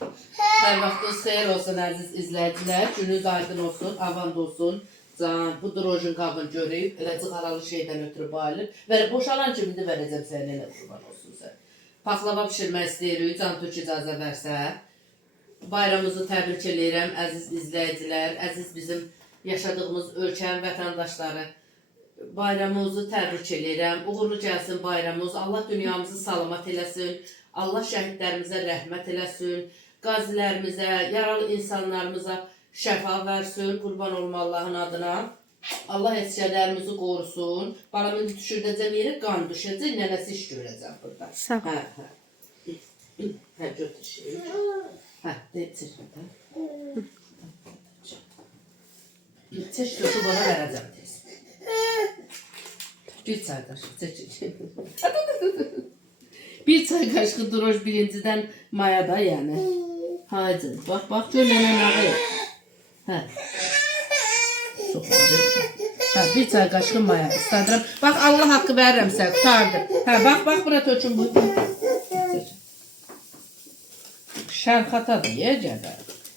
Hər vaxtınız xeyir olsun əziz izləyicilər. Gününüz aydın olsun, avand olsun. Can, bu drojun qabını görüb, elə cığaralı şeydən ötürü bayılır. Və boşalan kimi də verəcəm sənə, elə qurban olsun sən. Paxlava pişirmək istəyirik, Can Türk icazə versə. Bayramımızı təbrik edirəm əziz izləyicilər, əziz bizim yaşadığımız ölkənin vətəndaşları. Bayramımızı təbrik edirəm. Uğurlu gəlsin bayramımız. Allah dünyamızı salamat eləsin. Allah şəhidlərimizə rəhmət eləsin. Qazilərimizə, yaralı insanlarımıza şəfa versin. Qurban olma Allahın adına. Allah əsgərlərimizi qorusun. Balamın düşürdəcəm yeri qan düşəcək. Nənəsi iş görəcəm burada. Sağ ol. Hə, götür şey. Hə, deyəcək də. Çək götür bana verəcəm tez. Bir çay kaşığı çək. Bir çay kaşığı droj birinciden mayada yani. Haydi bak gör nene nağı. Hə. Hə, bir çay kaşığı maya ısladıram. Bak Allah hakkı verirəm sən, qutardı. Hə, bak bura tökün bu. Şərxatadır, yecədə.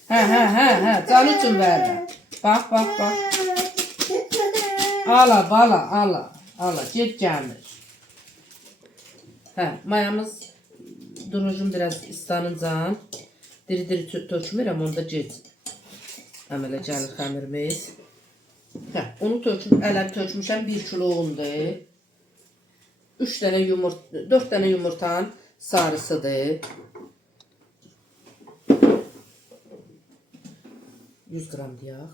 Hə, canı üçün verirəm. Bak. Ala, get gəlmir. Hə, mayamız, drojum biraz ıslanınca, diri tökmürəm, onda get. Əmələ gəlir xəmirimiz. Hə, onu ələri tökmüşəm, 1 kilo undur. 4 dənə yumurtanın sarısıdır. 100 qram yağ.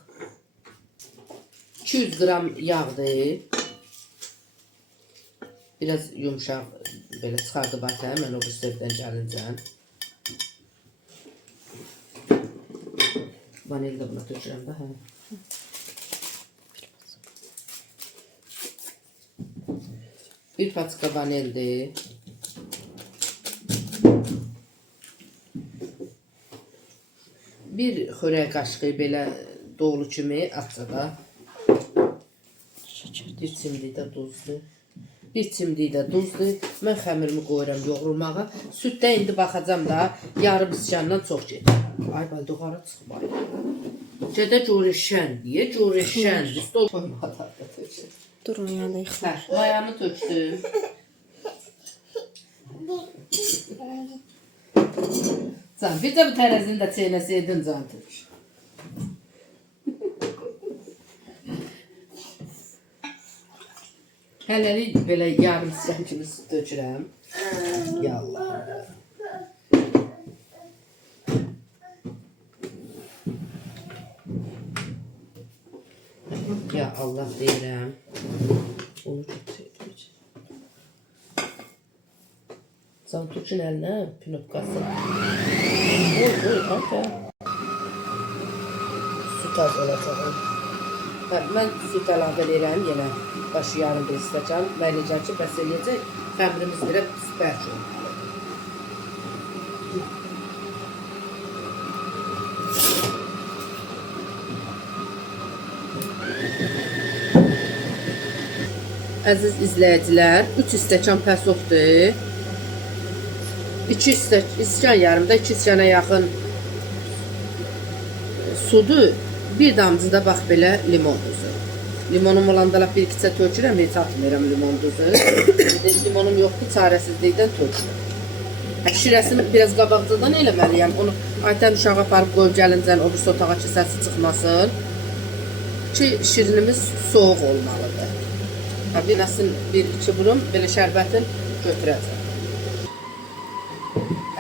200 qram yağdır. Biraz yumuşaq belə çıxardı batı, mən o bir sövdən gəlincən. Vanil də buna tökürəm də, hə. Bir paçka vanildir. Bir xörək qaşığı belə dolu kimi atsa da. Bir çimdik də duzdur. Bir çimdik də duzdur. Mən xəmirimi qoyuram yoğurulmağa. Süddə indi baxacam da yarım iskandan çox gedir. Ay bal doğara çıxmayın. Gədə görüşən deyə, görüşən. Stol qoymadan da tökür. Durun yanında yıxılır. Hə, mayanı tökdüm. Can, bir də bu tərəzini də çeynəsəydin Can Türk. Hələlik belə yarım sıcaq kimi süt dökürəm. Ya Allah. Ya Allah deyirəm. Onu götürəcək. Can Türk'ün əlinə pinopkası. Oy, hə. Süt az olacaq. Mən süt əlavə edirəm yenə. Başı yarım bir stəkan. Mən necə ki, bəs eləyəcək. Xəmirimiz biraz bərk olur. Əziz izləyicilər, 3 stəkan pəsofdur. 2 stəkan yarımda 2 stəkana yaxın sudur. Bir damcı da bax belə limon duzu. Limonum olanda bir kisə tökürəm, heç atmıram limon duzu. Limonum yoxdur, çarəsizlikdən tökürəm. Şirəsini biraz qabaqcadan eləməliyəm. Onu aytən uşağa aparıb qoyub gəlincən o bir sotağa ki, səsi çıxmasın. Ki, şirinimiz soğuq olmalıdır. Bir iki burum belə şərbətin götürəcəm.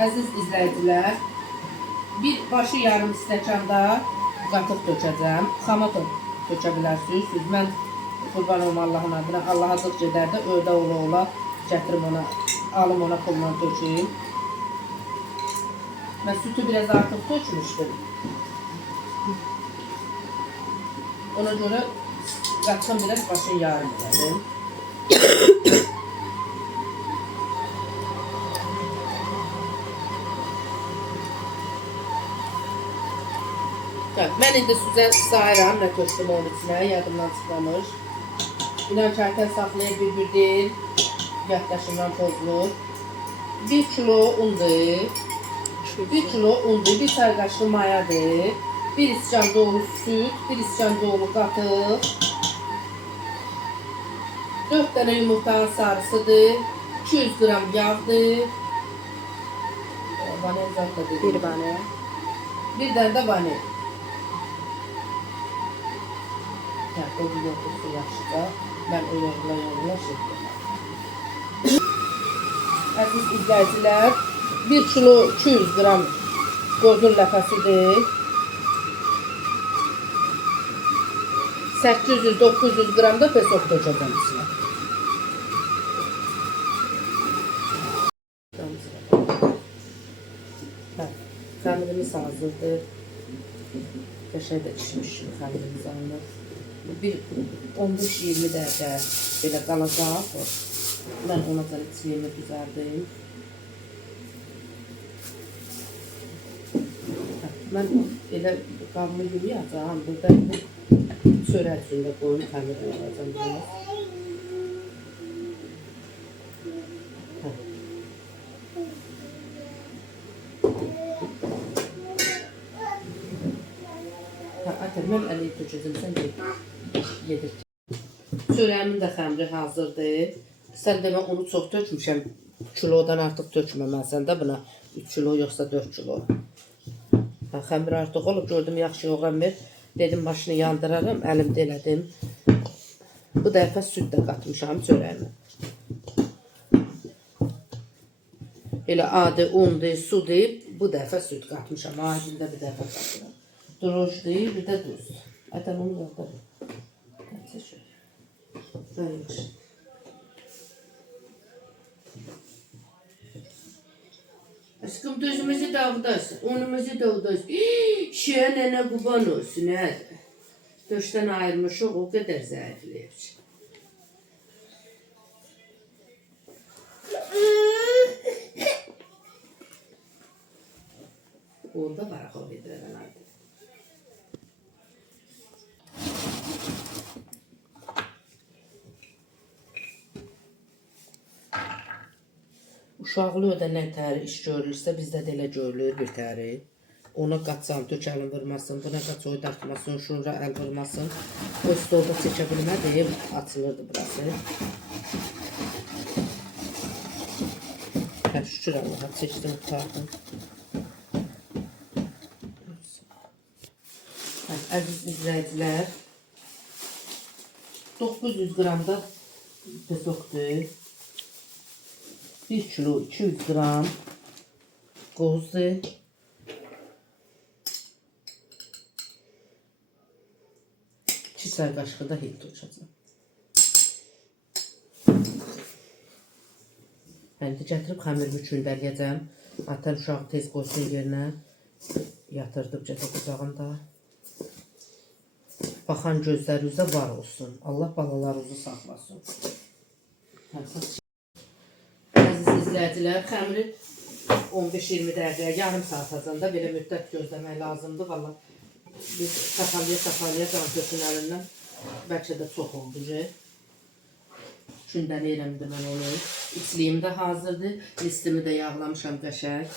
Əziz izləyicilər, bir başı yarım stəkanda qatıq tökəcəm. Xama tökə bilərsiniz. Mən qurban olma Allahın adına. Allah azıq gedər də öydə ola gətirim ona, alım ona pulla tökeyim. Mən sütü biraz artıq tökmüşdüm. Ona görə qatığım biraz başın yarım elədim. Mən indi sizə sayıram, nə tökdüm onun içinə, yadımdan çıxmamış. İnan kərtən saxlayır bir deyil, yaddaşımdan pozulur. 1 kilo undur. 1 kilo undur, 1 çay qaşığı mayadır, 1 iscan dolu süt, 1 iscan dolu qatıq, 4 tane yumurtanın sarısıdır, 200 gram yağdır, vanil zat da dedim. Bir vanil. Bir dənə də vanil. Yəni, o bir yoxlusu yaxşıca. Mən o yoxla şəkildə. Əziz izləyicilər, 1 kilo 200 gram qozun ləpəsidir. 800-900 gram da pesok dökəcəm içine. Xəmirimiz hazırdır. Qəşəng də pişmiş xəmirimiz alınır. Bir 15-20 dəqiqə belə qalacaq. Mən ona görə çiyimi düzəldim. Mən elə qabını yuyacağım. Burada çörək üstündə qoyun xəmirini alacağım biraz. Mən əli tökəcəm, sən yedir. Çörəyimin də xəmri hazırdır. Sən demə onu çox tökmüşəm. Kilodan artıq tökməməsən də buna 3 kilo yoxsa 4 kilo. Xəmir artıq olub, gördüm yaxşı yoğanmır. Dedim maşını yandıraram, əlimdə elədim. Bu dəfə süd də qatmışam çörəyimə. Elə adi undur, sudur, bu dəfə süd qatmışam. Acildə bir dəfə qatıram. Droş değil, bir de duz. Zaten onu yazdım. Neyse şöyle. Böyleymiş. Aşkım tuzumuzu dağıdarsın, unumuzu dağıdarsın. Şeye nene kurban olsun hadi. Döşten ayırmış o kadar zayıflayıp. Orada var o vidreden artık. Uşaqlı da nə təri iş görülürsə, bizdə də elə görülür bir təri. Ona qatsam, dökəlin vurmasın, buna qaç oydartmasın, şunra əl vurmasın. O stolda çəkə bilmədiyim, açılırdı burası. Şükür Allah'a, çəkdim, tutardım. Əziz izləyicilər, 900 gram da pesokdur. 1 kilo 200 gram qozdur. İki çay qaşığı da hil tökəcəm. İndi gətirib xəmirimi kündələyəcəm. Atan uşağı tez qoysun yerinə. Yatırdım cəsə qucağında. Baxan gözlərinizdə var olsun. Allah balalarınızı saxlasın. Əziz izləyicilər, xəmiri 15-20 dəqiqə, yarım saat azanda belə müddət gözləmək lazımdır. Valla biz saxalaya can tökün əlindən. Bəlkə də çox oldu. Kündələyirəm də mən onu. İçliyim də hazırdır. Listimi də yağlamışam qəşəng.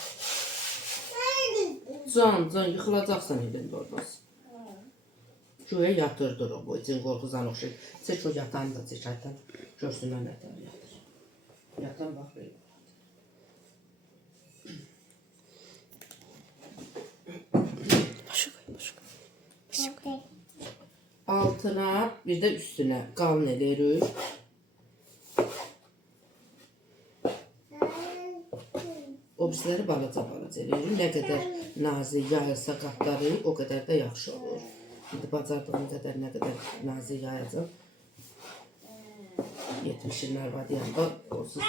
Can, yıxılacaqsan evində oradasın. Göyə yatırdır o bu için qorxuzan oxşayır. Çək o yatanı da çək aytan. Görsün mən nətər yatır. Yatan bax belə. Altına bir də üstünə qalın eləyirik. Obisləri balaca eləyirik. Nə qədər nazik yayılsa qatları o qədər də yaxşı olur. Şimdi bacardığım qədər nə qədər nazik yayacaq. 70'ler var deyəndə olsuz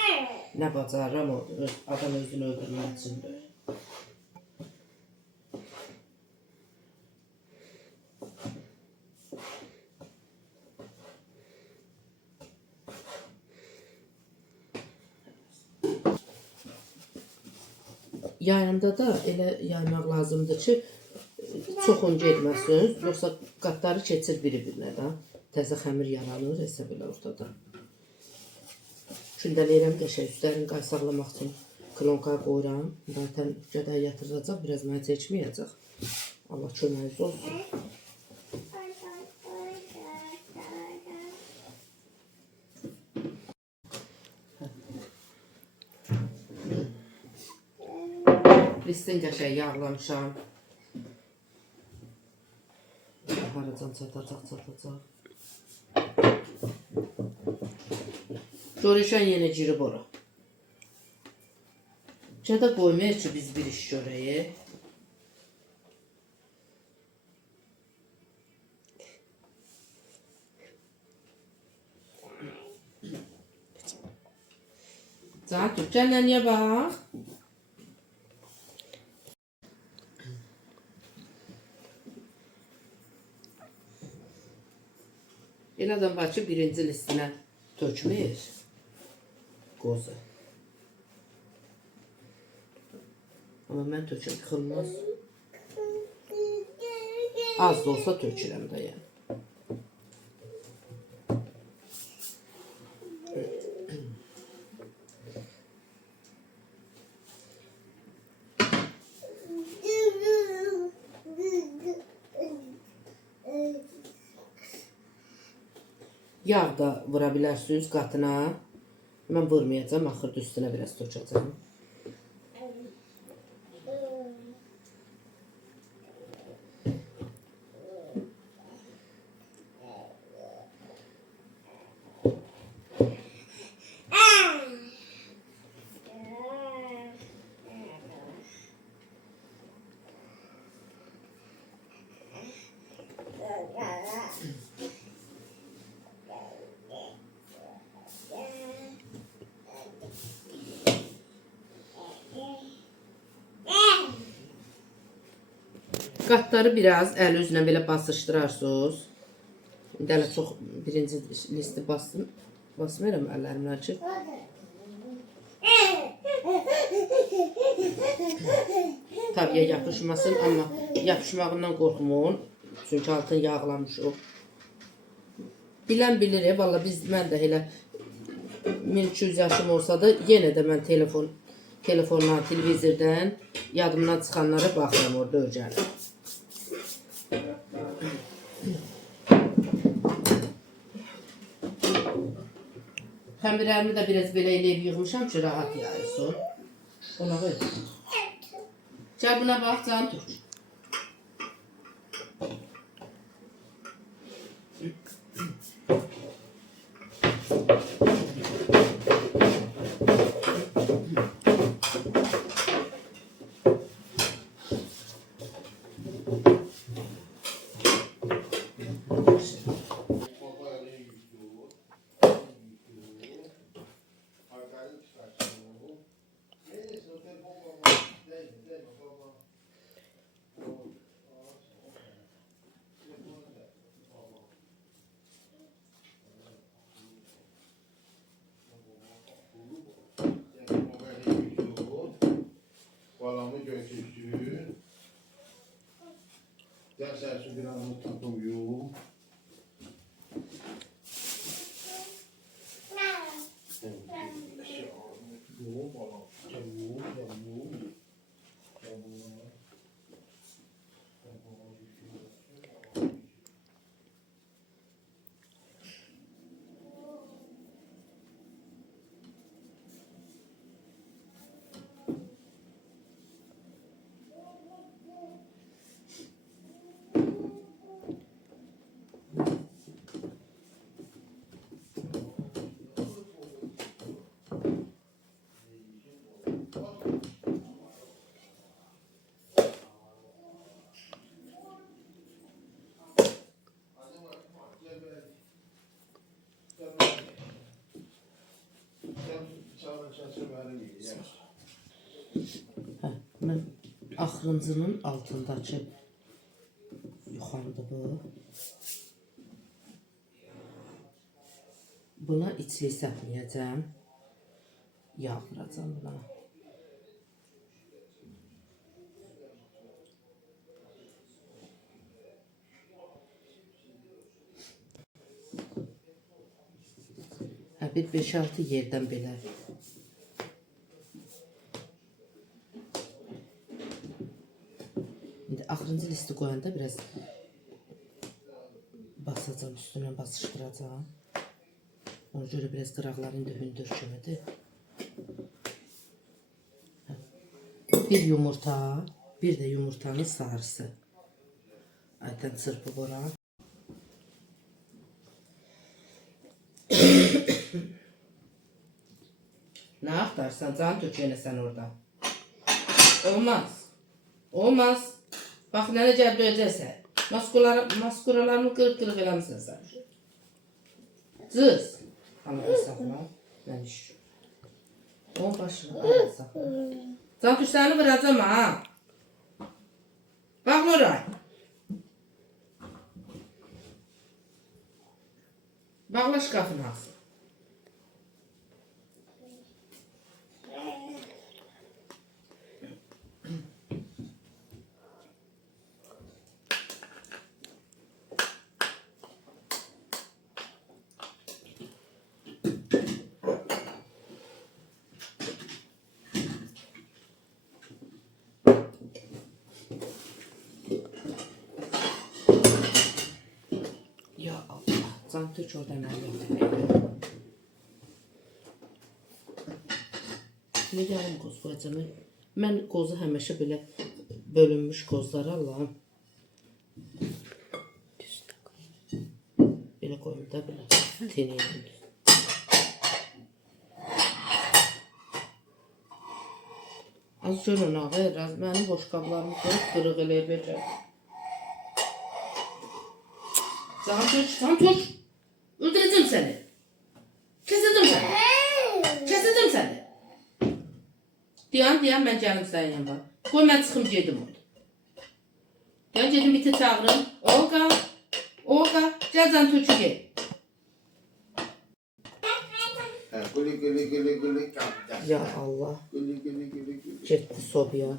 nə bacarıram o adam özünü öldürmək üçündür. Yayanda da elə yaymaq lazımdır ki, çoxun getməsin, yoxsa qatları keçir biri-birinə də. Təzə xəmir yaranır, hesab elə ortada. Kündələyirəm qəşəng üstlərini qaysaqlamaq üçün Klonka qoyuram. Zaten qədər yatıracaq, biraz mənə çəkməyəcək. Allah köməyiniz olsun. Listin qəşəng yağlamışam. Haracan çatacaq. Görüşən yenə girib ora. Çədə qoymayaq ki, biz bir iş görəyik. Can, Türkçənlə niyə bax? El adam var ki, birinci listinə tökmür. Qozu. Amma mən töküm, yıxılmaz. Az da olsa tökürəm də yəni. Yağ da vura bilərsiniz qatına. Mən vurmayacağım, axırda üstünə biraz tökəcəm. Qatları biraz əl üzrə belə basışdırarsınız. İndi hələ çox birinci listi basmıram əllərimlə ki. Tabiyə yapışmasın, amma yapışmağından qorxmayın. Çünki altın yağlamış o. Bilən bilir, valla mən də elə 1200 yaşım olsa da yenə də mən telefondan, televizordan yadımdan çıxanlara baxıram orada öyrənirəm. Xəmirlərimi də biraz belə eləyib yığmışam ki, rahat yayılsın. Ona qoy. Gəl buna bax, can Türk. Balamı götürdü. Dersen biraz tutuyorum. Yok balam. Mən axırıncının altındakı yuxarıda bu. Buna içli səpməyəcəm. Yağ vuracam buna. Bir 5-6 yerdən belə axırıncı listi koyanda biraz basacağım, üstüne basıştıracağım. Ona göre biraz qıraqlarını da hündür kimidir. Bir yumurta, bir de yumurtanın sarısı. Ayten çırpıb ora. Ne aktarsan can tökene sen orada. Olmaz. Olmaz. Bak ne cəb döyəcəksən. Maskuralarını qırıq-qırıq eləmişsən sən. Cız. Ama bir saxla. Mən işim. O başını ayaq saxla. Can tuşlarını vuracağım ha. Bak Nuray. Bağla şkafın ağzını. Ya Allah, can tök oradan əliyyəm. Ne yarım qoz qoyacağım. Mən qozu həmişə belə bölünmüş qozları alıram. Belə qoyum da belə teniyəm. Az görün ağır, mənim boşqablarımı qoyub qırıq eləyir verəcəm. Can tut. Öldüreceğim seni. Kesildim seni. Kesildim seni. Diyan ben canım senin yanına. Koy ben çıkım gedim orada. Diyan gedim iti çağırın. Olga. Gel can tut gel. Gülü kaptan. Ya Allah. Gülü. Getdi sobaya.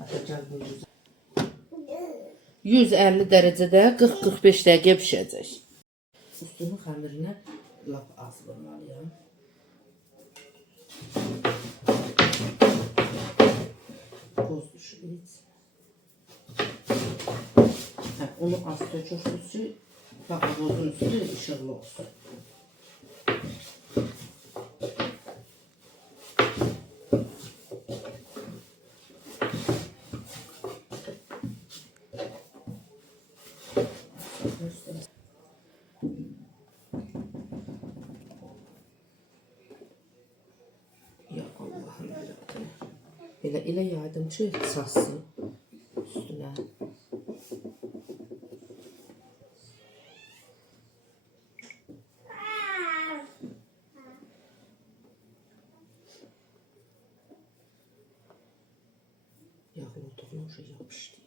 Atacaq bu 150 derecede 40-45 dəqiqə pişəcək. Üstünün xəmirinə lap az vurmalıyam. Qoz düşür heç. Onu az tökürsünüz ki, qozun üstü işıqlı olsun. Ya Allah'ım yarabbim. Elə yardımcı sassın üstüne. Yağlı olduğunu уже yapıştı.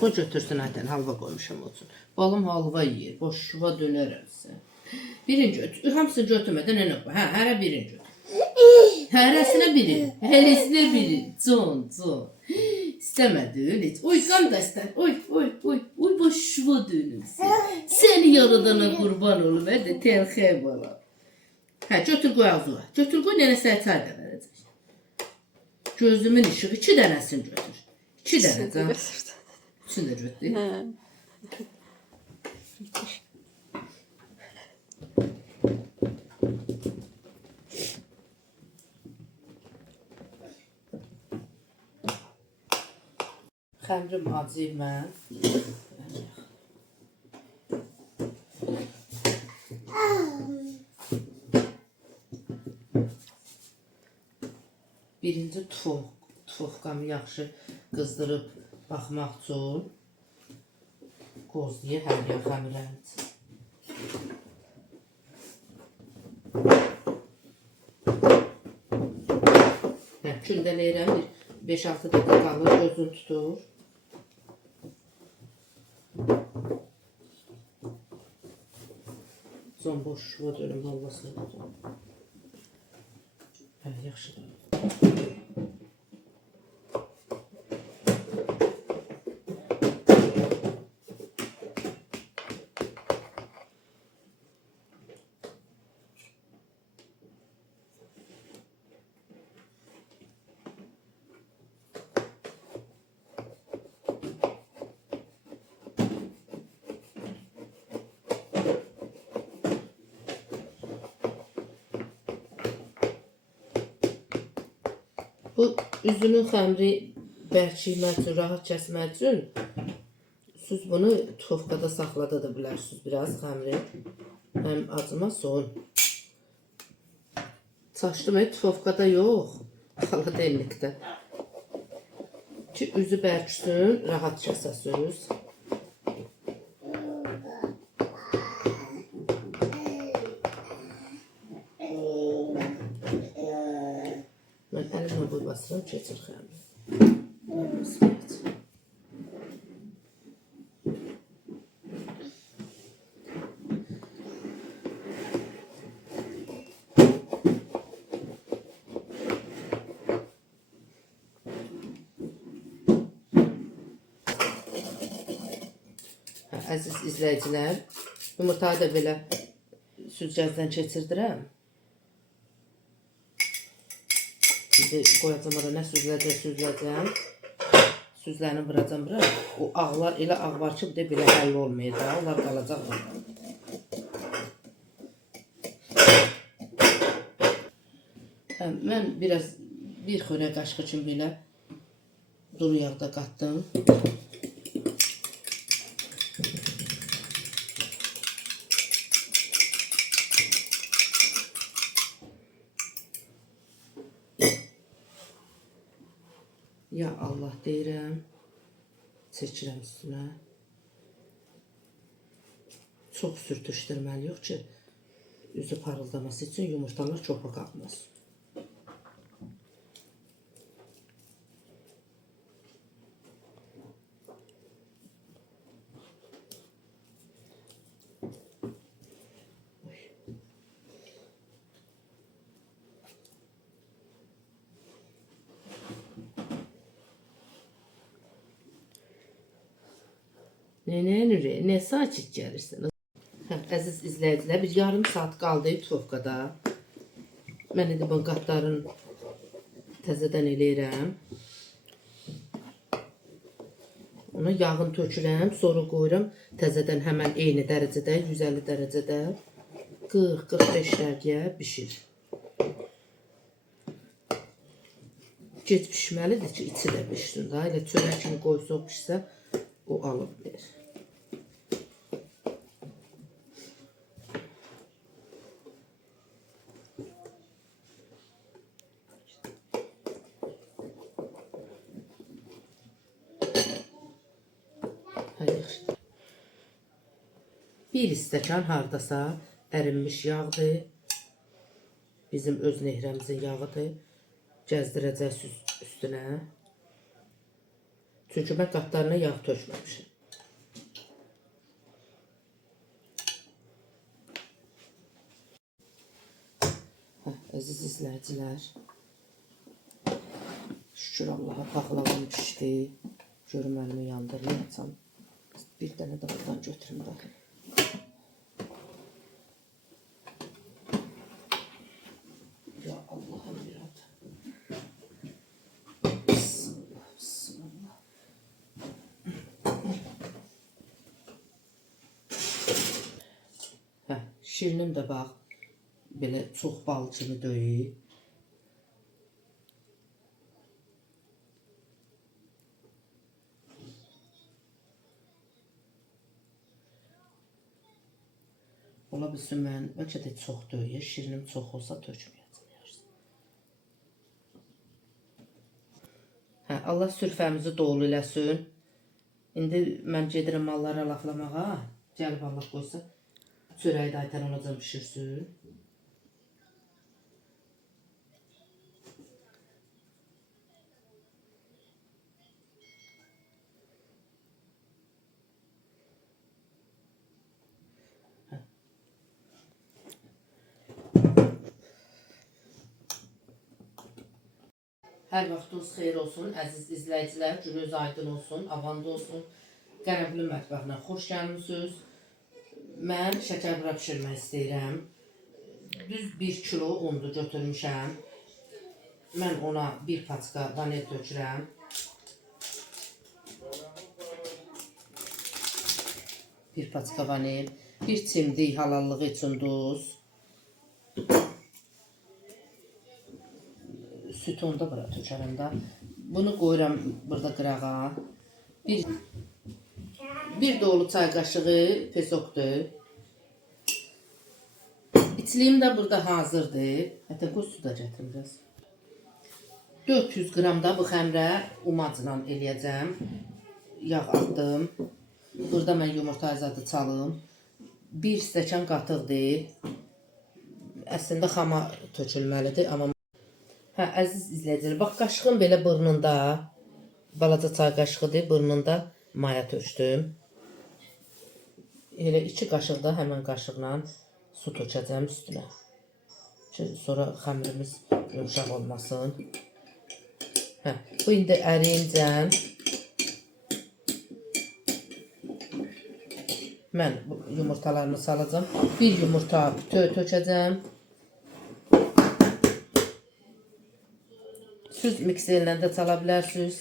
Koy götürsün ayten halva koymuşum olsun. Balım halva yiyir, boşuva dönərəmsə. Birinci hamısını götürmədən nə qoy? Hərə birinci. Hərəsinə biri, hərəsinə biri. Con. İstəmədin heç. Oy qardaşlar, oy boşuva dönürsən. Səni yaradana qurban olum, hədə tərxə bala. Götür qoy ağzına. Götür qoy, nənəsə çay da verəcək. Gözümün işığı 2 dənəsini götür. 2 dənə can. Üçün də götür. Xəmrim acıyır mən. Birinci tuf tufofkamı yaxşı qızdırıb baxmaq üçün qozlayır hər yer xəmirlərin üçün. Kündələyirəm, 5-6 dəqiqə qalır, gözünü tutur. Bomboş dönüm halvasını tutur. Yaxşıdır. Bu üzünün xəmri bərkiymək üçün, rahat kəsmək üçün siz bunu tufofkada saxlada da bilərsiniz biraz xəmri. Həm acımasın. Çaşdım tufofkada yox, xaladelnikdə. Ki üzü bərksin, rahat kəsəsiniz. Mən əlimlə boy basıram, keçir xəmri. Əziz izləyicilər, yumurtayı da belə süzgəcdən keçirdirəm. Şimdi koyacağım oraya, nə süzləcəm. Süzləni vuracağım bura. O ağlar elə ağ var ki, bir də belə həll olmayacaq. Onlar qalacaq orada. Mən biraz bir xörək qaşığı üçün belə duru yağda qatdım. Ya Allah deyirəm, çəkirəm üstünə. Çox sürtüşdürməli yox ki, üzü parıldaması üçün yumurtalar çoxa qalmasın. Ne sakit gəlirsən? Əziz izləyicilər, bir yarım saat qaldı tufofkada. Mən indi bu qatların təzədən eləyirəm. Ona yağını tökürəm, sonra qoyuram təzədən həmən eyni dərəcədə, 150 dərəcədə 40-45 dəqiqə bişir. Gec pişməlidir ki, içi də pişsin da. Elə çörək kimi qoysa pişsə, o alıb verir. Bir stəkan hardasa ərinmiş yağdır. Bizim öz nehrəmizin yağıdır. Gəzdirəcəksiniz üstünə. Çünki mən qatlarına yağ tökməmişim. Əziz izləyicilər, şükür Allaha, paxlavam pişdi. Görüm əlimi yandırmayacam. Bir dənə də buradan götürüm də. Ya Allah'ım yarabbim. Bismillah, bismillah. Şirinim də bax, belə çox bal kimi döyüb. Ola bilsin mən, bəlkə də çox döyür, şirinim çox olsa tökməyəcəm. Allah sürfəmizi dolu eləsin. İndi mən gedirəm malları laflamağa. Gəlib Allah qoysa. Çörəyi də aytan olacaq bişirsin. Hər vaxtınız xeyir olsun, əziz izləyicilər. Gününüz aydın olsun, avanda olsun. Qərəbli mətbəxinə xoş gəlmisiniz. Mən şəkər bura pişirmək istəyirəm. Düz 1 kilo undu götürmüşəm. Mən ona 1 paçka vanil tökürəm. Bir paçka vanil. 1 çimdik halallığı üçün duz. Sütü onu da bura tökərəm də. Bunu qoyuram burada qırağa. Bir dolu çay qaşığı pesokdur. İçliyim də burada hazırdır. Hətta qoy su da gətirim biraz. 400 qram da bu xəmrə umacla eləyəcəm. Yağ atdım. Burada mən yumurta azadı çalım. 1 stəkan qatıqdır. Əslində xama tökülməlidir, amma hə, əziz izləyicilər, bax qaşığım belə burnunda, balaca çay qaşığıdır, burnunda maya tökdüm. Elə 2 qaşıq da həmən qaşıqla su tökəcəm üstünə. Sonra xəmirimiz yumşaq olmasın. Hə, bu indi əriyincən mən yumurtalarını salacağım. 1 yumurta tökəcəm. Siz mikserlə də çala bilərsiniz.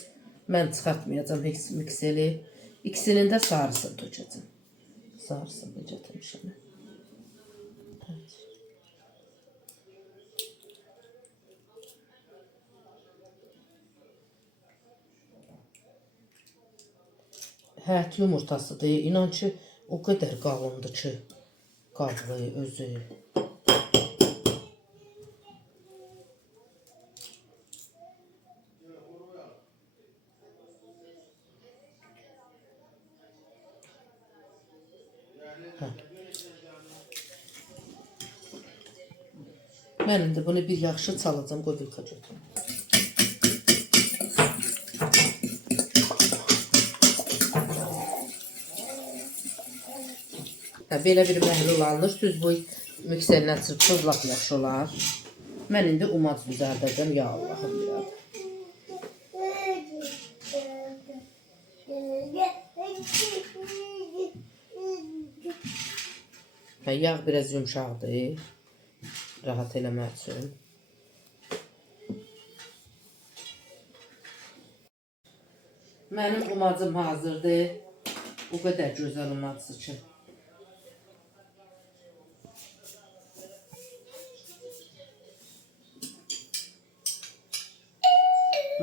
Mən çıxartmayacağım mikseri. İkisinin də sarısını tökəcəm. Sarısını da gətirmişəm. Hət yumurtasıdır. İnan ki, o qədər qalındır ki, qabığı, özü. Mən indi bunu bir yaxşı çalacağım, qoy vilka götürüm. Belə bir məhlul alınır. Siz bu mikserlə çırpsız lap yaxşı olar. Mən indi umac düzəldəcəm. Ya Allahım ya. Yağ biraz yumşaqdır. Rahat eləmək üçün. Mənim umacım hazırdır. O qədər gözəl umacdır ki.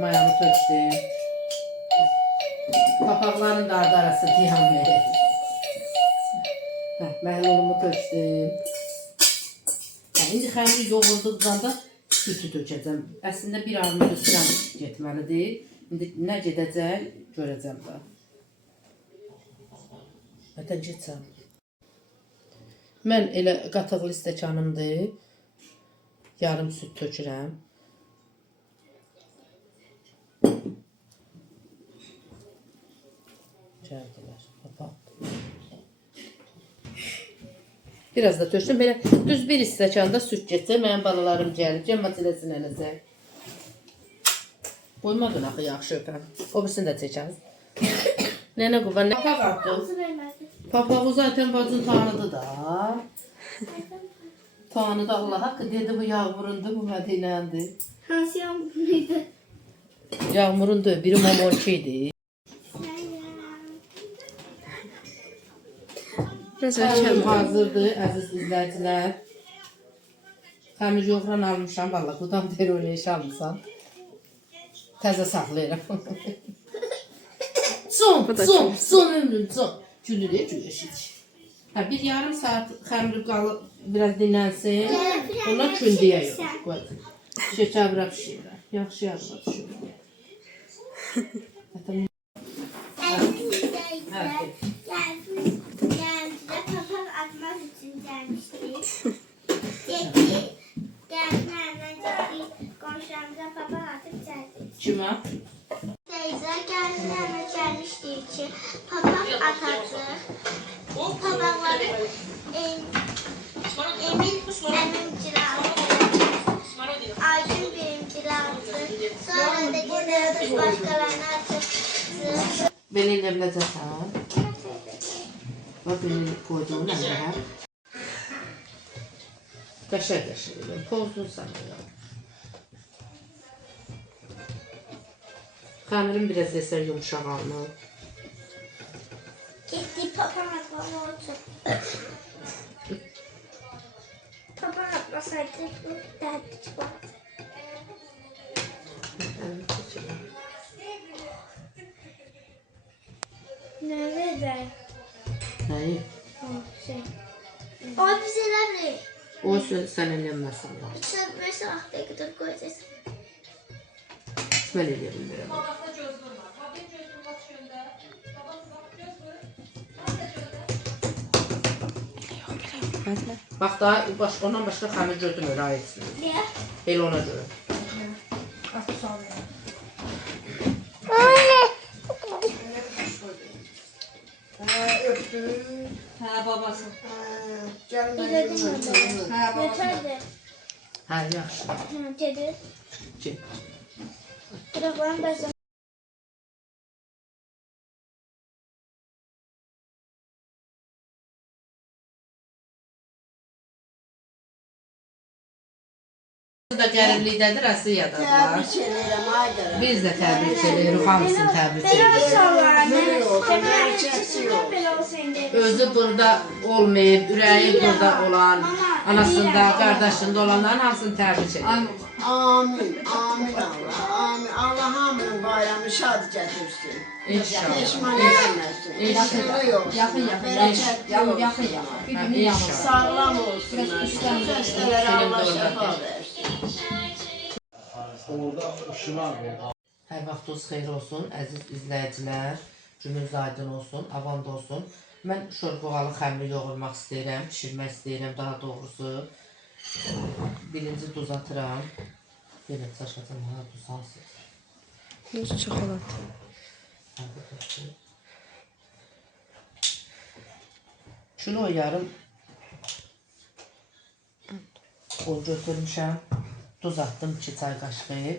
Mayanı tökdüm. Papaqların da arası dayanmıyor. Məhlulumu tökdüm. İndi xəmiri yoğurduqdan da sütü tökəcəm. Əslində 1 armud üstdən getməlidir. İndi nə gedəcək görəcəm də. Hətta geçəm. Mən elə qatıqlı stəkanımdır. Yarım süt tökürəm. Gəldilər. Biraz da tökdüm. Belə düz 1 stəkanda süt getsə, mənim balalarım gəlib. Cəmmət eləsin. Qoymadın axı yaxşı öpəm. O birisini də çəkəriz. Nənə qurban, nə papaq atdın? Papağı zaten bacın tanıdı da. Tanıdı Allah haqqı. Dedi bu Yağmurundur, bu Mədinəndir. Hansı Yağmuruydu? Yağmurundur, biri Momorkiydi. Xəmir hazırdır, əziz izləyicilər. Xəmir yoğuran almışam, valla qudan deri öyle iş almışam. Təzə saxlayıram. Son ömrüm, son. Gülü de güləşik. Bir yarım saat xəmir qalıb, biraz dinlənsin. Ona kündüyə yox. Şəkər bura pişirirəm. Yaxşı yarıma düşürəm. Geldiler papağan atmak için gelmiştik. Dedi geldiler komşularımıza papağan atıp geldik. Kime? Teyze geldiler gelmişti için papağan atadı. Papağanları Emin cilattı. Aydın birincilerdi. Sonra da giderdi başkalarına atıp. Beni evlenecek ha. Bak beni koyduğun evlenecek. Kaşar. Pozdun sana ya. Xəmirim biraz eser yumuşaq almalı. Gitti papağan atmama otur. Papağan atmasaydı bu derdi çıkardı. Nerede? Neyi? O bize ne bileyim? O söz sen ellenməsin ya. 3-5 saate kadar koyacağız. Mən eləyə bilmirəm. Bax da ondan başqa xəmir götürmür ayetsiniz. Niye? Elə ona görə. Öptü. Ha babası. Gelmedi. Ha babası. Yeterdi. Hə, yaxşı. Dedi. Ki. Bırakılan da Bu da gərimlikdədir, Asiyadadılar. Təbrik edirəm Aydara. Biz də təbrik edirik, hamısını təbrik edirik. Özü burada olmayıb, ürəyi burada olan, anasında, qardaşında olanların hamısını təbrik edirik. Amin. Amin Allah. Amin. Allah hamının bayramı şad getirsin. İnşallah. Peşman edilmesin. İnşallah. Yaxınlı olsun. Yakın yakın. Bereketli Yakın olsun. yakın yakın. Birbirini İnşallah. yakın. Sağlam olsunlar. Xəstələrə Allah şəfa versin. Hər vaxtınız xeyir olsun, əziz izləyicilər. Gününüz aydın olsun, avan da olsun. Mən şorboğalı xəmiri yoğurmaq istəyirəm, pişirmək istəyirəm daha doğrusu. Birinci duz atıram. Belə çaşacam, ha, duz alsın. Muz çokolat. Kilo yarım un götürmüşəm. Duz atdım 2 çay qaşığı.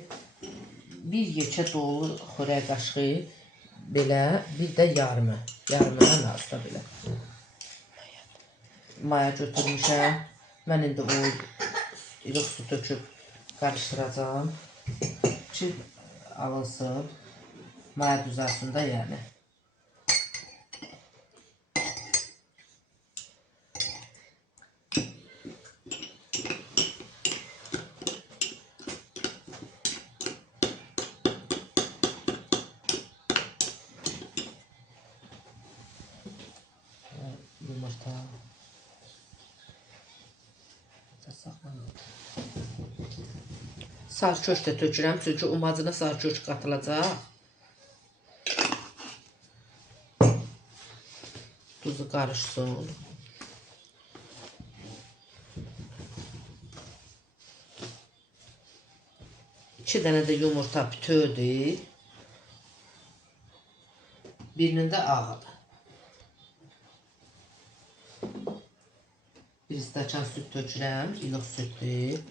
Bir yekə dolu xörək qaşığı belə, bir də yarımı. Yarımından az da belə. Maya götürmüşəm. Mən indi o ilıq su töküb qarışdıracağım ki alınsın. Maya düzəlsin də yəni. Yumurta. Sarı köç də tökürəm, çünki umacına sarı köç qatılacaq. Tuzu qarışsın. İki dənə də yumurta bütövdür. Birinin də ağıdır. Bir stəkan süt tökürəm, ilıq sütdür.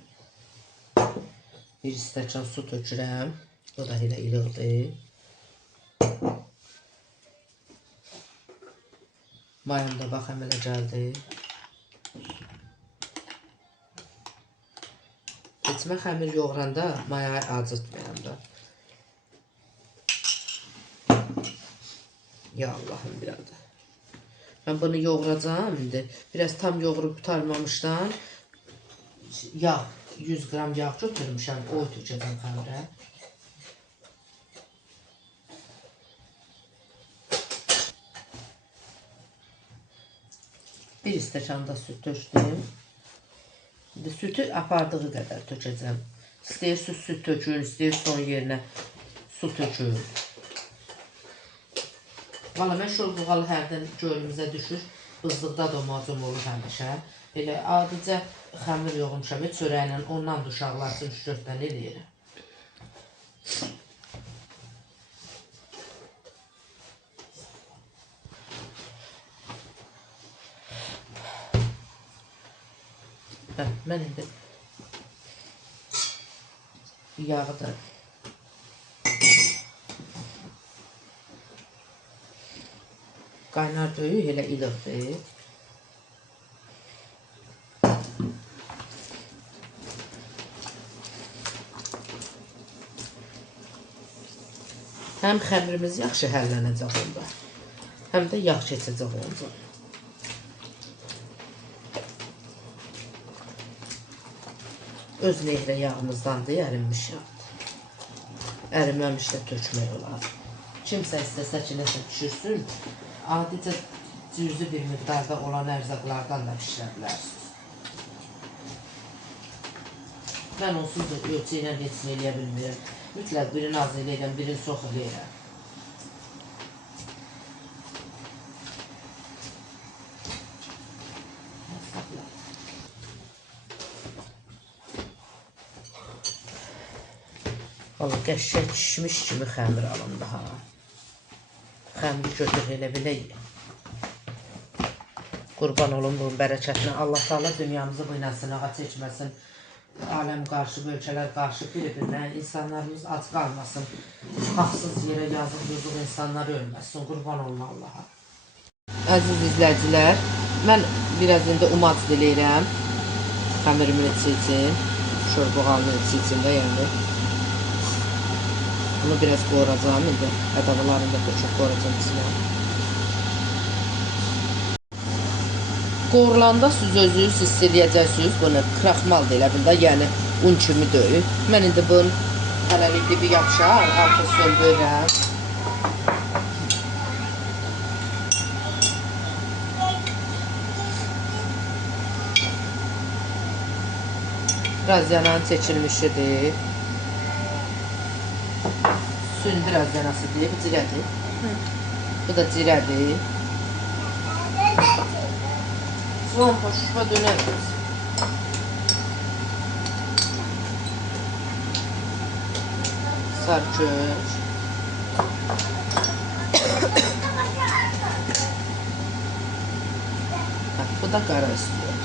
Bir stəkan su tökürəm, o da elə ilıqdır. Mayam da bax əmələ gəldi. Keçmə xəmir yoğuranda mayayı acıtmayam da. Ya Allah'ım biraz da. Ben bunu yoğuracağım indi. Biraz tam yoğurup tutarmamışdan yağ, 100 gram yağ götürmüşəm. O tökəcəm xəmirə. Bir stəkan da süt tökdüm. İndi sütü apardığı qədər tökəcəm. İstəyirsiniz süt tökün, istəyirsiniz son yerinə su tökün. Valla mən şorbuğalı hərdən gölümüzə düşür. Bızlıqda da macum olur həmişə. Elə adicə xəmir yoğurmuşam. Çörəklə ondan da uşaqlar üçün 3-4 dənə eləyirəm. Mən indi yağı da qaynar döyü elə ilıqdır. Həm xəmirimiz yaxşı hərlənəcək onda, həm də yağ keçəcək onda. Öz nehrə yağımızdan da ərinmiş yağdır. Əriməmiş də tökmək olar. Kimsə istəsə ki, nəsə pişirsün, adicə cüzü bir miqdarda olan ərzaqlardan da pişirə bilərsiniz. Mən onsuz da ölçü ilə geçsin eləyə bilmirəm. Mütləq birini az eləyirəm, birini çox eləyirəm. Valla qəşəng pişmiş kimi xəmir alındı ha. Xəmiri götür elə bilək. Qurban olun bunun bərəkətinə. Allah Taala dünyamızı bu ilə sınağa çəkməsin. Aləm qarşı, ölkələr qarşı bir-birinə, insanlarımız ac qalmasın. Haqsız yerə yazıq insanlar ölməsin. Qurban olun Allaha. Əziz izləyicilər, mən biraz indi umac diləyirəm. Xəmirimin içi için, şorbuğalının içi için də yəni. Bunu biraz qoyacağım indi. Ədavalarını da çox qoyacağım içine. Qoğurlanda siz özünüz hiss edəcəksiniz. Bunu kraxmal deyilə bunda, yəni un kimi döyür. Mən indi bunun hələlikli bir yapışar, altı söndürürəm. Biraz yanan çəkilmişidir. Suyun biraz yanasıdır, bu cirədir. Bu da cirədir. Son hoşuma döneriz. Sarkır. Bu da qara istiyor.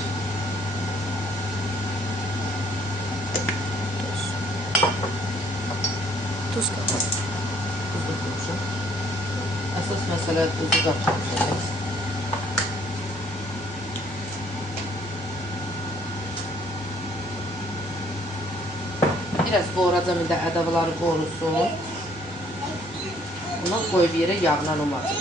Tuz qalır. Tuzlu koyacağım. Əsas məsələ tuzu qatacağız. Biraz qoğuracam indi ədavaları qorusun. Buna qoyub yerə yağla umacaq.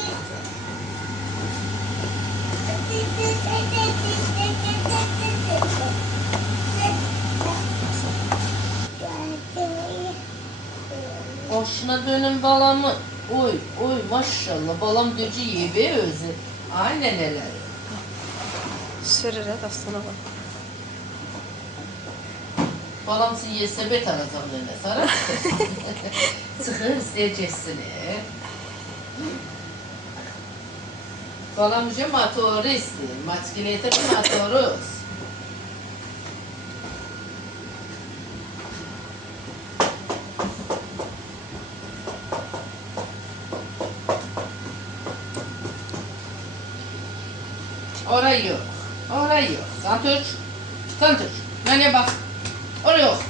Hoşuna dönün balamı. Oy, oy maşallah balam dücü yiyib özü. Ay nənələri. Sürürə dastana var. Balam sizi yesə bet alacaq nənə. Sonra çıxır istəyəcəksin. Balam uca motoru istəyir. Motosikletin motoru. Orayı yok. Orayı yok. Santürk. Santürk. Mənə bax. Oraya yok.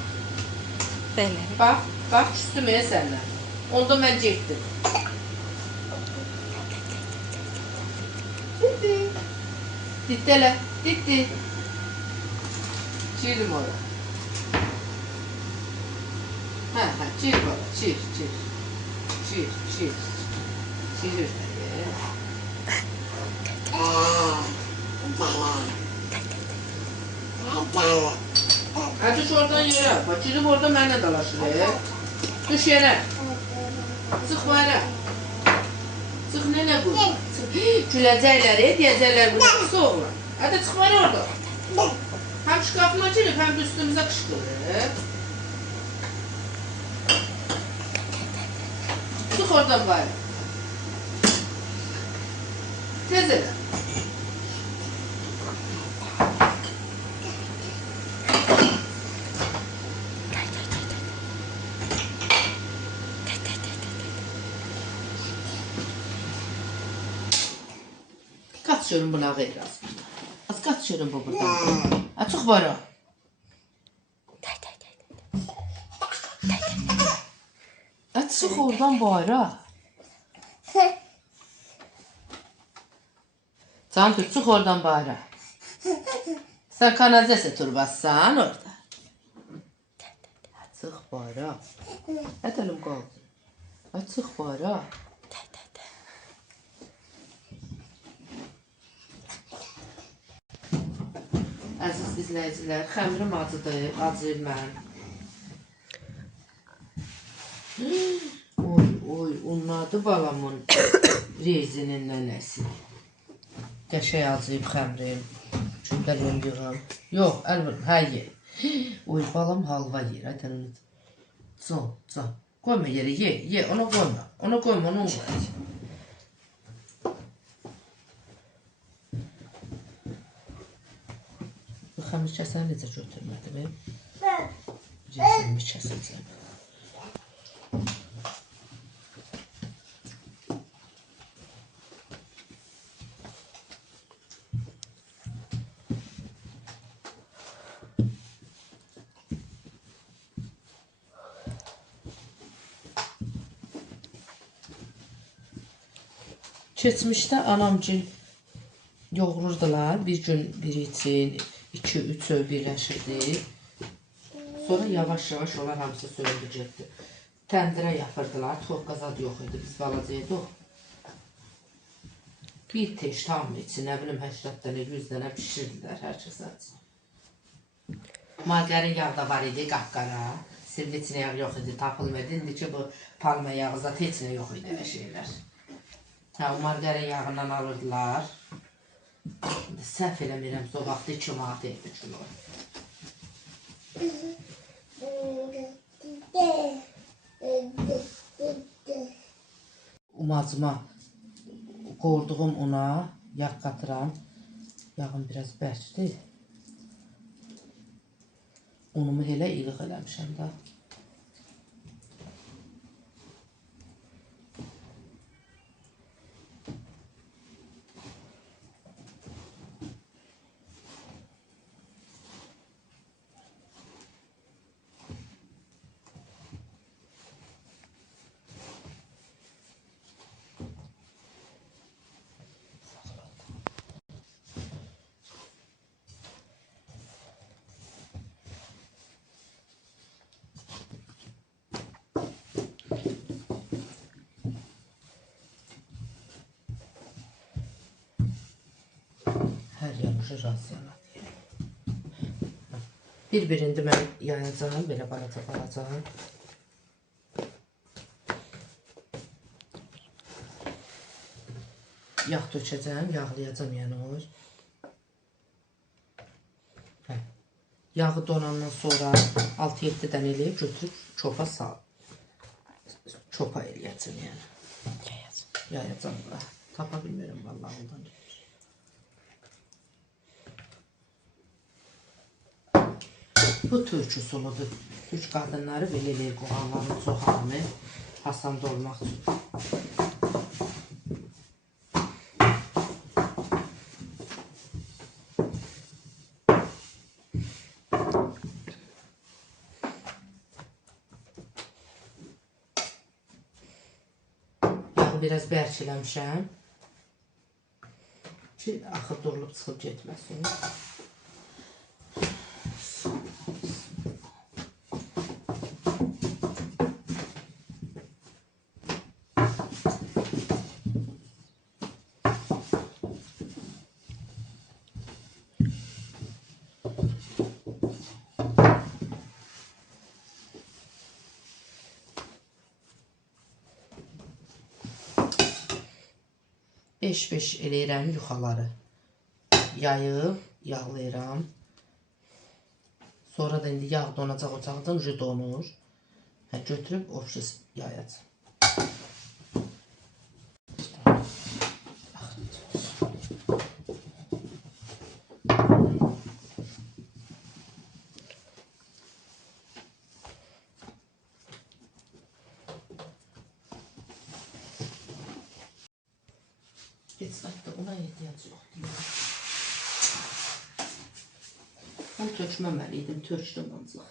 Belə. Bax. Bax üstüme sənlə. Onda mən getdim. Ditti. Ditti elə. Ditti. Çiğdim oraya. Ha, çiğ baba. Çiğ. Çiğ. Açış oradan yere. Bak çizim orada mənlə dalaşır. Düş yere. Çıx bana. Çıx nene bu. Güləcəklər, deyəcəklər bu pis oğlan. Hadi çıx bana orada. Hem şkafına girip hem de üstümüze kışkırır. Çıx oradan bari. Tez elə. Kaç görün buna verir az. Az kaç görün bu burada. Açıq var o. Açıq oradan bayra. Can tut, çıx oradan bayra. Sen kanalizasiya turbassan orada. Açıq bayra. Ət əlim qaldı. Açıq bayra. Əziz izləyicilər, xəmirim acıdır, acıyım mən. Oy, onladı balamın rezinin nənəsi. Qəşəy acıyıb xəmirim. Gündəliyəm yığım. Yox, əlbəttə, hə ye. Oy, balam halva yer, hədən unut. Can. Qoyma yerə, ye, ona qoyma. Ona qoyma, onu qoy. Bu xəmir kəsəni necə götürmədim? Rezini kəsəcəm. Keçmişdə anamgil yoğururdular. Bir gün biri için, 2-3 öv birləşirdi. Sonra yavaş-yavaş onlar hamısı söndürəcəkdi. Təndirə yapırdılar. Toxqa zad yox idi. Biz balacaqdıq. Bir teş tam için, nə bilim 80 dənə, 100 dənə pişirdilər hər kəs üçün. Margarin yağı da var idi, qapqara. Sirviçin yağı yox idi, tapılmadı. İndi ki bu palma yağı zat heç nə yox idi elə şeylər. Hə, o margarin yağından alırdılar. Səhv eləmirəmsə o vaxtı 2 manat etdi kilo. Umacıma qoyduğum una yağ qatıram. Yağım biraz bərkdir. Unumu elə ilıq eləmişəm də. Hər yanışı rasyona deyək. Bir-birində mən yayacağım, belə balaca. Yağ tökəcəm, yağlayacağım yəni o. Yağı donandan sonra 6-7 dənə eləyib götürüb çopa sal. Çopa eləyəcəm yəni. Yayacağım da. Tapa bilmirəm vallahi ondan. Bu Türk usuludur. Türk qadınları belə eləyir qoğanların çoxalını hasanda olmaq üçün. Yağı biraz bərk eləmişəm ki, axır durulub çıxıb getməsin. Beş eləyirəm yuxaları. Yayıb, yağlayıram. Sonra da indi yağ donacaq ocaqdan, ucu donur. Götürüb ofis yayacağım. Heç vaxt da buna ehtiyac yoxdur. Mən tökməməliydim, tökdüm ancaq.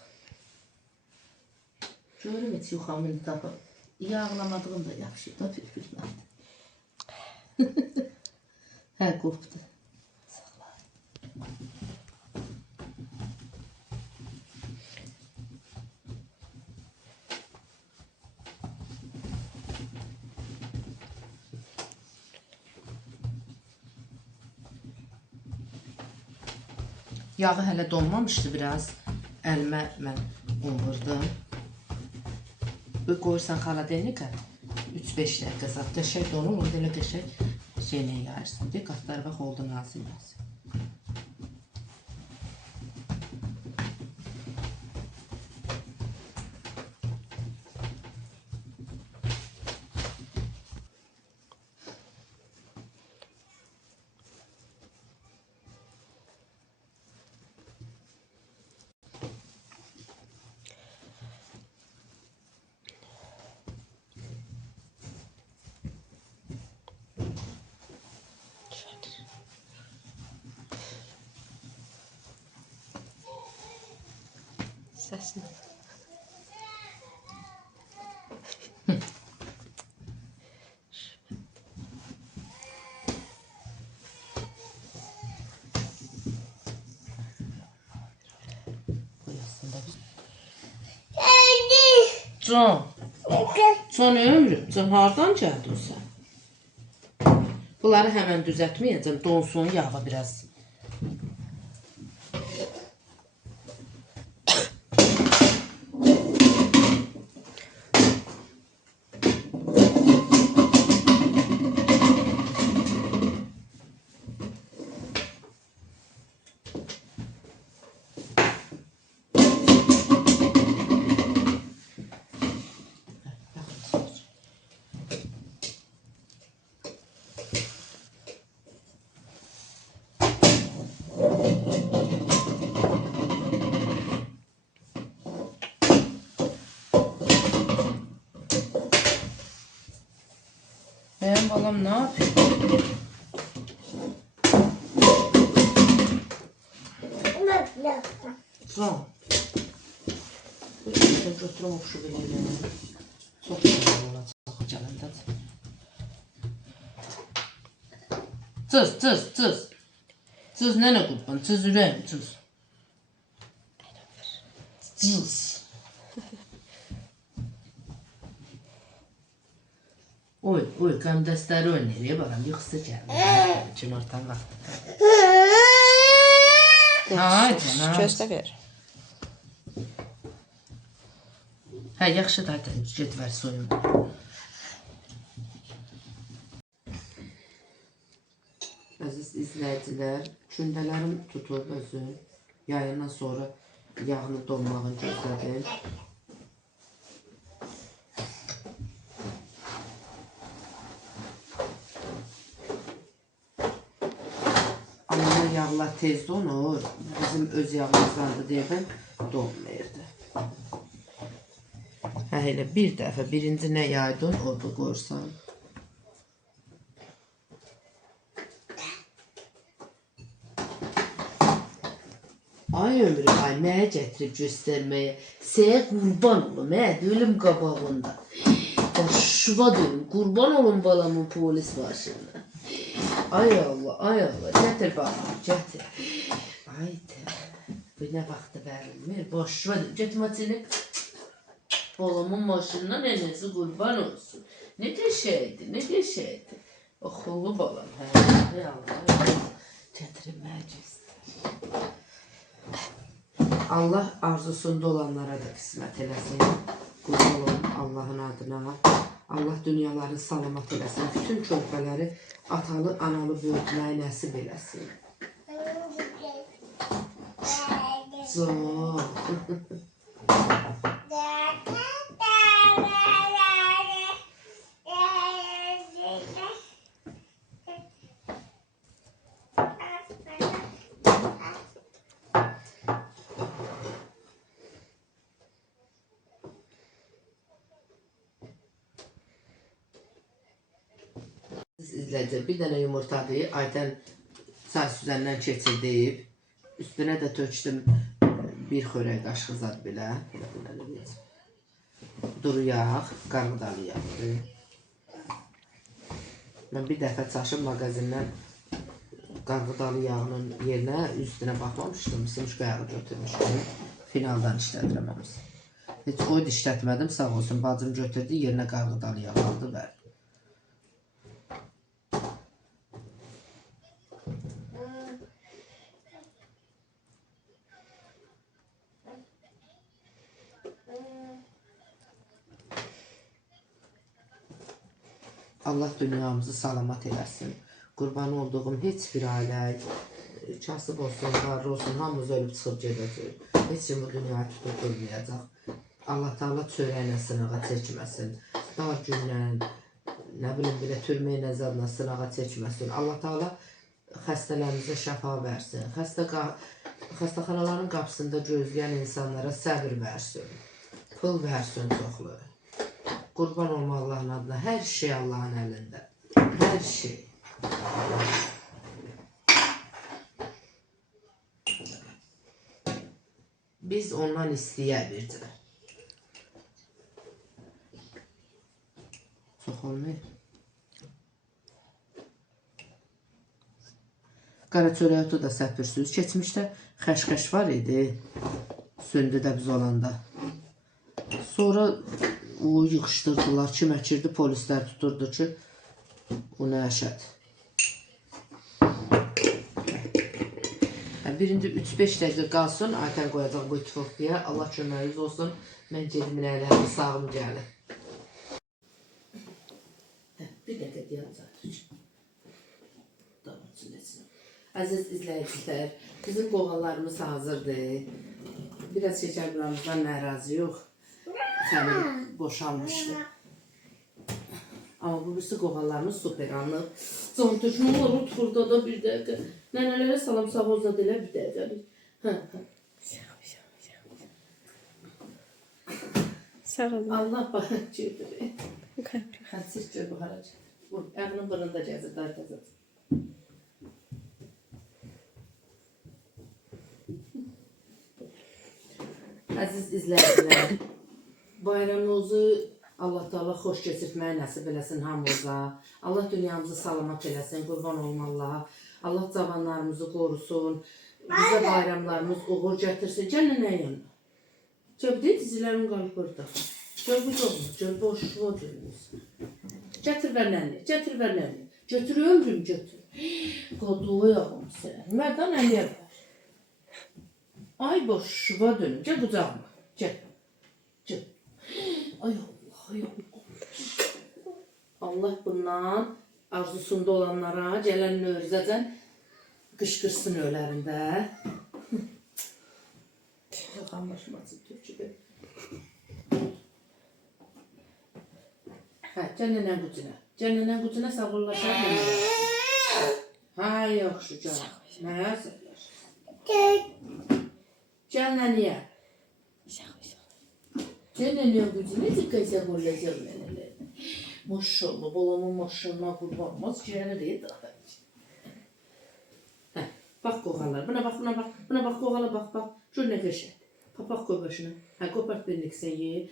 Görüm heç yuxamın tapım. Yağlamadığım da yaxşı da bir-birləndi. Hə, qopdu. Yağı hələ donmamışdı biraz. Əlimə mən un vurdum. Bu qoyursan xaladelnikə 3-5 dəqiqə zat qəşəng donur. Onda elə qəşəng şeylə yayırsan. Deyə qatları bax oldu nazik-nazik. Səsini. Can. Can ömrüm. Can hardan gəldin sən? Bunları həmən düzəltməyəcəm. Donsun yağı biraz. Benim balam ne yapıyor? Can. Lütfen götürüm şu bileğini. Çok güzel olacak canında. Tız. Tız nene kurban. Tız yüreğim tız. Tız. Oy, kan dəstəri oynayır, balam, yıxısı gəldi. Üçün ortam vaxtı. Gözlə ver. Hə, yaxşı da, get ver soyun. Əziz izləyicilər, kündələrim tutub özü. Yayından sonra yağını donmağını gözlədim. Yağlar tez donur. Bizim öz yağımızdandır deyə ben donmayırdı. Hə, elə bir dəfə birinci nə yaydın, o da qoyursan. Ay ömrüm, ay mənə gətirib göstərməyə. Səyə qurban olum, ölüm qabağında. Başıva dönüm, qurban olum balamın polis başında. Ay Allah, gətir bakalım, gətir. Haydi, bu nə vaxtı verilmir, boşva dönüm, gətir maçını. Balamın maşınına nənəsi qurban olsun. Ne qəşəkdir. Oxullu balam, hə, Allah, gətirim məcizdir. Allah arzusunda olanlara da qismət eləsin. Qurban olun Allahın adına. Allah dünyaları salamat eləsin. Bütün körpələri atalı, analı böyütməyi nəsib eləsin. Can. izləyicilər, bir dənə yumurtadır. Aytən çay süzəndən keçirdib. Üstünə də tökdüm bir xörək qaşığı zad belə. Duru yağ, qarğıdalı yağdır. Mən bir dəfə çaşıb mağazindən qarğıdalı yağının yerinə üstünə baxmamışdım. Simşqa yağı götürmüşdüm. Finaldan işlədirəm həmisi. Heç qoydu işlətmədim, sağ olsun. Bacım götürdü, yerinə qarğıdalı yağ aldı, verdi. Allah dünyamızı salamat eləsin. Qurban olduğum heç bir ailə, kasıb olsun, varlı olsun, hamımız ölüb çıxıb gedəcək. Heç kim bu dünyaya tutub durmayacaq. Allah Teala çörəklə sınağa çəkməsin. Dar günlə, nə bilim belə türmə ilə zadla sınağa çəkməsin. Allah Teala xəstələrimizə şəfa versin. Xəstəxanaların qapısında gözləyən insanlara səbir versin. Pul versin çoxlu. Qurban olma Allahın adına. Hər şey Allahın əlində. Hər şey. Biz ondan istəyə bildirlər. Çox olmayır. Qara çörək otu da səpirsiniz. Keçmişdə xəşxəş var idi. Söndü də biz olanda. Sonra o yığışdırdılar. Kim əkirdi, polislər tuturdu ki, o nə əşəd. Birində 3-5 dəqiqə qalsın, Aytən qoyacaq bu ittifaqlıya. Allah köməyiniz olsun. Mən gedim irəlilərim, sağım gəlir. Bir dəqiqə deyəcək. Əziz izləyicilər, bizim qoğalarımız hazırdır. Biraz şəkərlərimizdən narazı yox. Xəmir boşalmışdı. Amma bu birisi qoğalarımız super anlıq. Zontuşum var, utfurda da bir dəqiqə. Nənələrə salam savozda deyə bir dəqiqə. Sağ olun. Allah bana çevirir. Siz gör bu harac. Ağının burnunda gəzir, dar təzə. Əziz izləyicilər, bayramınızı Allah Teala xoş keçirtməyi nəsib eləsin hamımıza. Allah dünyamızı salamat eləsin, qurban olma Allaha. Allah cavanlarımızı qorusun. Bizə bayramlarımız uğur gətirsin. Gəlin nə yanına? Cəbdə dizilərim qalıb burada. Cəbdə olmur, cəbdə boşluğa görünür. Gətir ver nəni, gətir ver nəni. Götür ömrüm, götür. Qoduğu yağım sən. Mərdan əliyə ver. Ay boşluğa dönüm, gəl qucağıma. Gəl. Gəl. Ay Allah, ay Allah. Allah bundan arzusunda olanlara gələn nörzəcən qışqırsın ölərində. Yoxan başıma açıb türküdür. Hə, cənnənən qucuna. Cənnənən qucuna sağollaşar mı? Hə, yaxşı, gəl. Nə sağollaşır? Gəl nəniyə? Cənnənən qucuna necə sağollaşar mənələr? Maşallah, balamın maşallah qurban olmaz, girəni deyil daha. Hə, bax qoğalar, buna bax, buna bax, buna bax qoğala, bax, bax. Gör nə qəşəng. Papaq qoy başına. Hə, qopart bir niksən ye.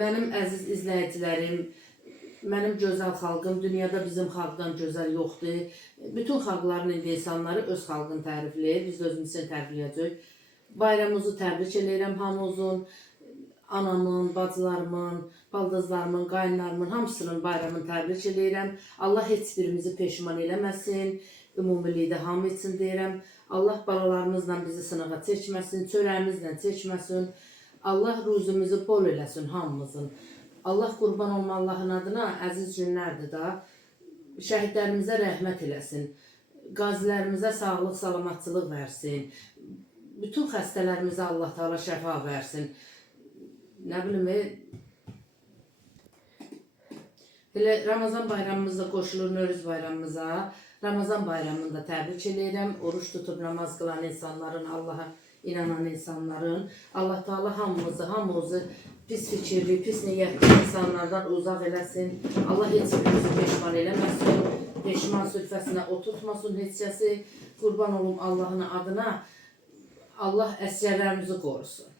Mənim əziz izləyicilərim, mənim gözəl xalqım, dünyada bizim xalqdan gözəl yoxdur. Bütün xalqların indi insanları öz xalqını tərifləyir, biz də özümüzü tərifləyəcək. Bayramımızı təbrik edirəm hamımızın. Anamın, bacılarımın, baldızlarımın, qaynlarımın hamısının bayramını təbrik edirəm. Allah heç birimizi peşman eləməsin. Ümumilikdə hamı üçün deyirəm. Allah balalarımızla bizi sınağa çəkməsin, çörəyimizlə çəkməsin. Allah ruzumuzu bol eləsin hamımızın. Allah qurban olma Allahın adına əziz günlərdir da. Şəhidlərimizə rəhmət eləsin. Qazilərimizə sağlıq, salamatçılıq versin. Bütün xəstələrimizə Allah Teala şəfa versin. Nə bilim, elə Ramazan bayramımızda qoşulur Növrüz bayramımıza. Ramazan bayramını da təbrik edirəm. Oruç tutub namaz qılan insanların Allaha inanan insanların. Allah Teala hamımızı pis fikirli, pis niyyətli insanlardan uzaq eləsin. Allah heç birimizi peşman eləməsin. Peşman sülfəsinə oturtmasın heç kəsi. Qurban olum Allahın adına. Allah əsirlərimizi qorusun.